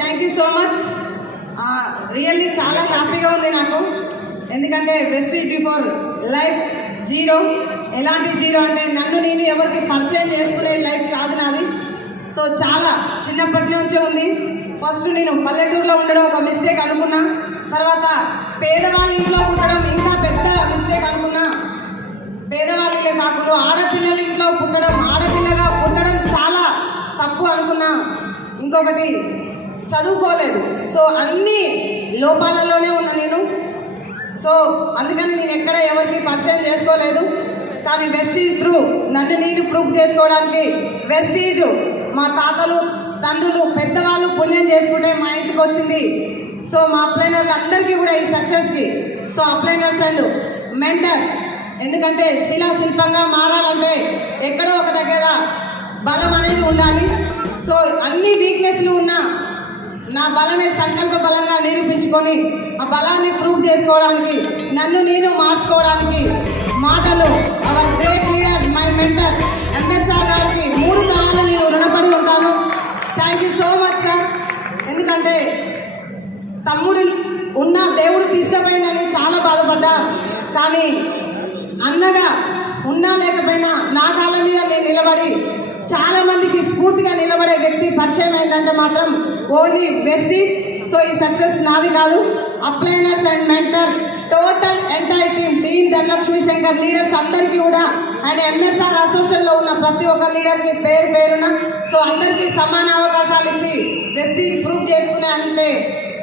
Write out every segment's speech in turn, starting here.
Thank you so much really చాలా హ్యాపీగా ఉంది నాకు. ఎందుకంటే బెస్ట్ బిఫోర్ లైఫ్ జీరో ఎలాంటి జీరో అంటే నన్ను నేను ఎవరికి పరిచయం చేసుకునే లైఫ్ కాదు నాది. సో చాలా చిన్నప్పటి నుంచే ఉంది. ఫస్ట్ నేను పల్లెటూరులో ఉండడం ఒక మిస్టేక్ అనుకున్నా. తర్వాత పేదవాళ్ళ ఇంట్లో ఉండడం ఇంకా పెద్ద మిస్టేక్ అనుకున్నా. పేదవాళ్ళే కాకుండా ఆడపిల్లల ఇంట్లో పుట్టడం ఆడపిల్లగా పుట్టడం చాలా తప్పు అనుకున్నా. ఇంకొకటి చదువుకోలేదు. సో అన్ని లోపాలలోనే ఉన్నా నేను. సో అందుకని నేను ఎక్కడ ఎవరికి పరిచయం చేసుకోలేదు. కానీ వెస్టీజ్ త్రూ నన్ను నేను ప్రూవ్ చేసుకోవడానికి వెస్టీజ్ మా తాతలు తండ్రులు పెద్దవాళ్ళు పుణ్యం చేసుకుంటే మా ఇంటికి వచ్చింది. సో మా అప్లైనర్లు అందరికీ కూడా ఈ సక్సెస్కి సో అప్లైనర్స్ అండ్ మెంటర్ ఎందుకంటే శిలా శిల్పంగా మారాలంటే ఎక్కడో ఒక దగ్గర బలం అనేది ఉండాలి. సో అన్ని వీక్నెస్లు ఉన్నా నా బలమే సంకల్ప బలంగా నిరూపించుకొని ఆ బలాన్ని ప్రూవ్ చేసుకోవడానికి నన్ను నేను మార్చుకోవడానికి మాటలు our great leader my mentor MSR గారికి మూడు తరాలు నేను రుణపడి ఉంటాను. Thank you so much sir ఎందుకంటే తమ్ముడు ఉన్న దేవుడు తీసుకుపోయిందని చాలా బాధపడ్డా. కానీ అన్నగా ఉన్నా లేకపోయినా నా కాళ్ళ మీద నేను నిలబడి చాలామందికి స్ఫూర్తిగా నిలబడే వ్యక్తి పరిచయం ఏంటంటే మాత్రం ఓన్లీ వెస్టీ. సో ఈ సక్సెస్ నాది కాదు. Upliners and mentor total entire team team Dhanalakshmi Shankar leaders అందరికీ కూడా. అండ్ ఎంఎస్ఆర్ అసోసియేషన్లో ఉన్న ప్రతి ఒక్క లీడర్కి పేరు పేరున సో అందరికీ సమాన అవకాశాలు ఇచ్చి వెస్టీ ప్రూవ్ చేసుకునే అంటే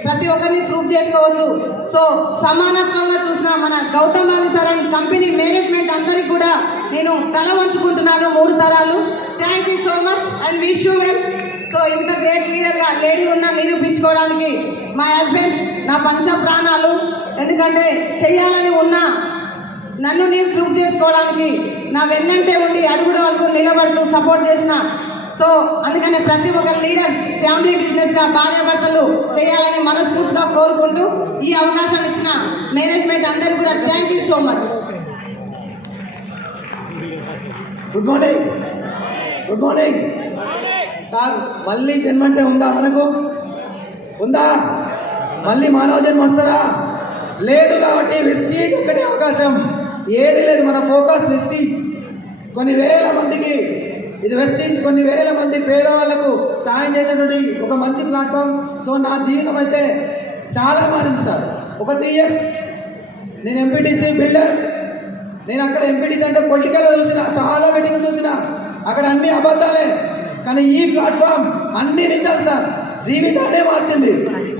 ప్రతి ఒక్కరిని ప్రూవ్ చేసుకోవచ్చు. సో సమానత్వంగా చూసిన మన Gautam sir and company management అందరికి కూడా నేను తల వంచుకుంటున్నాను మూడు తరాలు. Thank you so much and wish you well so ఇంత గ్రేట్ లీడర్గా లేడీ ఉన్న నిరూపించుకోవడానికి మా హస్బెండ్ నా పంచ ప్రాణాలు. ఎందుకంటే చెయ్యాలని ఉన్నా నన్ను నేను ప్రూవ్ చేసుకోవడానికి నా వెన్నంటే ఉండి అడుగుడు అడుగు నిలబడుతూ సపోర్ట్ చేసిన. సో అందుకనే ప్రతి ఒక్క లీడర్ ఫ్యామిలీ బిజినెస్గా భార్యాభర్తలు చేయాలని మనస్ఫూర్తిగా కోరుకుంటూ ఈ అవకాశాన్ని ఇచ్చిన మేనేజ్మెంట్ అందరికీ కూడా thank you so much good morning good morning sir మళ్ళీ జన్మ అంటే ఉందా మనకు? ఉందా? మళ్ళీ మానవ జన్మ వస్తుందా? లేదు కాబట్టి వెస్టీజ్ ఒక్కటే అవకాశం. ఏది లేదు మన ఫోకస్ వెస్టీజ్ కొన్ని వేల మందికి ఇది వెస్టీజ్ కొన్ని వేల మంది పేదవాళ్ళకు సాయం చేసేటువంటి ఒక మంచి ప్లాట్ఫామ్. సో నా జీవితం అయితే చాలా మారింది సార్. ఒక త్రీ ఇయర్స్ నేను ఎంపీటీసీ బిల్డర్ నేను అక్కడ ఎంపీటీసీ అంటే పొలిటికల్ చూసిన చాలా మీటింగ్లు చూసిన అక్కడ అన్ని అబద్ధాలే. కానీ ఈ ప్లాట్ఫామ్ అన్ని నిజాలు సార్. జీవితాన్నే మార్చింది.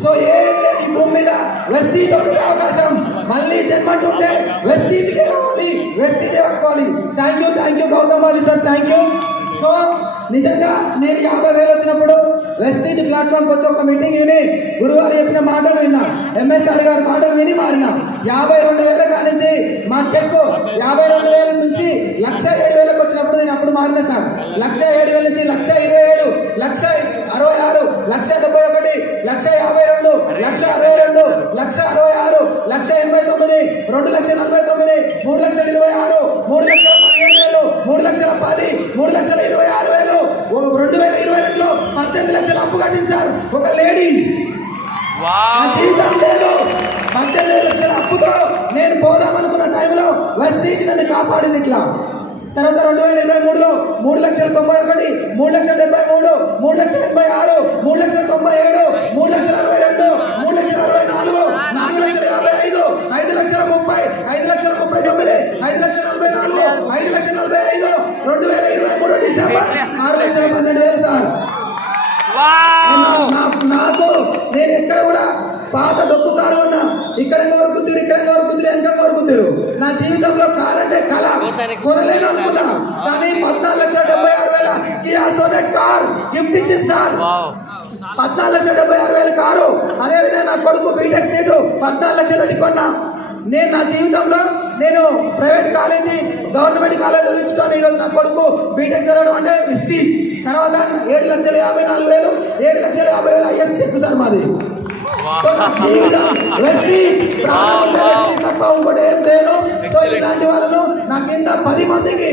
సో ఏం లేదు ఈ భూమి మీద వెస్టీజ్ ఒకటే అవకాశం మళ్ళీ జన్మంటుంటే వెస్టీజ్కే రావాలి వెస్టీజ్ పట్టుకోవాలి thank you thank you Gautam వాలి సార్ థ్యాంక్ యూ సో నిజంగా నేను యాభై వేలు వచ్చినప్పుడు వెస్టీజ్ ప్లాట్ఫామ్కి వచ్చి ఒక మీటింగ్ విని గురువారు చెప్పిన మాటలు విన్నా. ఎంఎస్ఆర్ గారి మాటలు విని మారిన. యాభై రెండు వేల కానించి మా చెక్కు యాభై రెండు వేల నుంచి లక్ష ఏడు వేలకు వచ్చినప్పుడు నేను అప్పుడు మారిన సార్. లక్ష ఏడు వేల నుంచి లక్ష ఇరవై ఏడు లక్ష అరవై ఆరు లక్ష డెబ్బై ఒకటి లక్ష యాభై రెండు లక్ష అరవై రెండు లక్ష అరవై ఆరు లక్ష ఎనభై తొమ్మిది రెండు లక్షల నలభై తొమ్మిది మూడు లక్షల ఇరవై ఆరు మూడు లక్షల పదిహేను వేలు మూడు లక్షల పది మూడు లక్షల ఇరవై ఆరు వేలు రెండు వేల ఇరవై రెండులో పద్దెనిమిది లక్షల అప్పు కట్టింది సార్. ఒక లేడీ. జీవితం లేదు. పద్దెనిమిది లక్షల అప్పుతో నేను పోదామనుకున్న టైంలో వెస్టీజ్ నన్ను కాపాడింది ఇట్లా. తర్వాత రెండు వేల ఇరవై మూడులో మూడు లక్షల తొంభై ఒకటి మూడు లక్షల డెబ్బై మూడు మూడు లక్షల ఎనభై ఆరు మూడు లక్షల తొంభై ఏడు మూడు లక్షల అరవై రెండు మూడు లక్షల అరవై నాలుగు నాలుగు లక్షల యాభై ఐదు ఐదు లక్షల ముప్పై ఐదు లక్షల ముప్పై తొమ్మిది ఐదు లక్షల నలభై నాలుగు ఐదు లక్షల నలభై ఐదు రెండు వేల ఇరవై మూడు డిసెంబర్ ఆరు లక్షల పన్నెండు వేలు సార్. నాకు నేను ఎక్కడ కూడా పాత డొక్కు కారు ఉన్నా ఇక్కడ కోరుకుతురు ఇక్కడ కోరుకుతురు వెనక కోరుకుతురు నా జీవితంలో కారు అంటే కళ. కొనలేను అనుకున్నా. కానీ పద్నాలుగు లక్షల డెబ్బై ఆరు వేల కియా సోనెట్ కార్ గిఫ్ట్ ఇచ్చింది సార్. పద్నాలుగు లక్షల డెబ్బై ఆరు వేల కారు. అదే విధంగా నా కొడుకు బీటెక్ సీటు పద్నాలుగు లక్షలు కొన్నా. నేను నా జీవితంలో నేను ప్రైవేట్ కాలేజీ గవర్నమెంట్ కాలేజ్ చదివించుకొని ఈరోజు నా కొడుకు బీటెక్ చదవడం అంటే విస్టీజ్. తర్వాత ఏడు లక్షల యాభై నాలుగు వేలు ఏడు లక్షల యాభై వేలు ఐఎస్ చెక్ సార్ మాది. సో నా జీవితం వెస్టీజ్ ప్రాణం వెస్టీజ్ తప్ప ఇంకోటి ఏం చేయను. సో ఇలాంటి వాళ్ళను నా కింద పది మందికి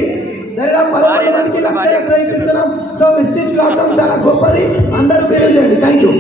దరిదాపు పదకొండు మందికి లక్ష లక్ష ఇప్పిస్తున్నాం. సో విస్టిచ్ ప్లాట్ఫామ్ చాలా గొప్పది. అందరూ పేరు చేయండి. Thank you